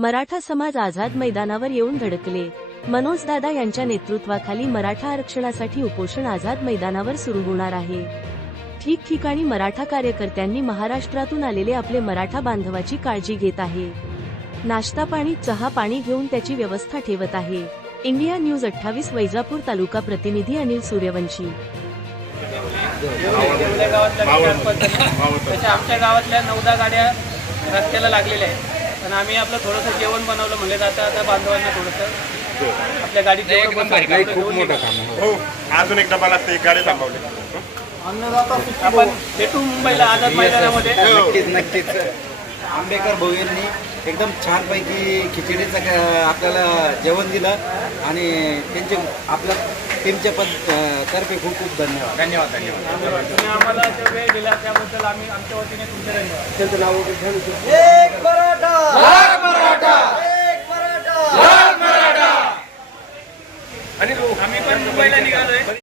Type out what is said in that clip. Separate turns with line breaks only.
मराठा समाज आझाद मैदानावर येऊन धडकले. मनोज दादा यांच्या नेतृत्वाखाली मराठा आरक्षणासाठी उपोषण आझाद मैदानावर सुरू होणार आहे. ठिकठिकाणी मराठा कार्यकर्त्यांनी महाराष्ट्रातून आलेले आपले मराठा बांधवाची काळजी घेत आहे. नाश्ता पाणी चहा पाणी घेऊन त्याची व्यवस्था ठेवत आहे. इंडिया न्यूज अठ्ठावीस वैजापूर तालुका प्रतिनिधी अनिल सूर्यवंशी.
आमच्या गावातल्या नऊदा गाड्या रस्त्याला लागलेल्या आहेत. पण आम्ही आपलं थोडंसं जेवण बनवलं म्हणलं जातं आता बांधवांना थोडंसं आपल्या गाडीत जेवण बनवलं तेवढं घेऊन निघू.
हो. अजून एक डबा लागते एक गाडी थांबवली.
आपण भेटू मुंबईला आझाद मैदानामध्ये.
नक्कीच नक्कीच. आंबेकर भाऊ यांनी एकदम छानपैकी खिचडीचं क- आपल्याला जेवण दिलं आणि त्यांचे आपल्या टीमच्या पद तर्फे खूप खूप धन्यवाद.
धन्यवाद धन्यवाद.
तुम्ही आम्हाला जो वेळ दिला त्याबद्दल आम्ही आमच्या वतीने तुमचे धन्यवाद.
त्यांचं नाव वगैरे सांगू
आणि
आम्ही पण मुंबईला निघालोय.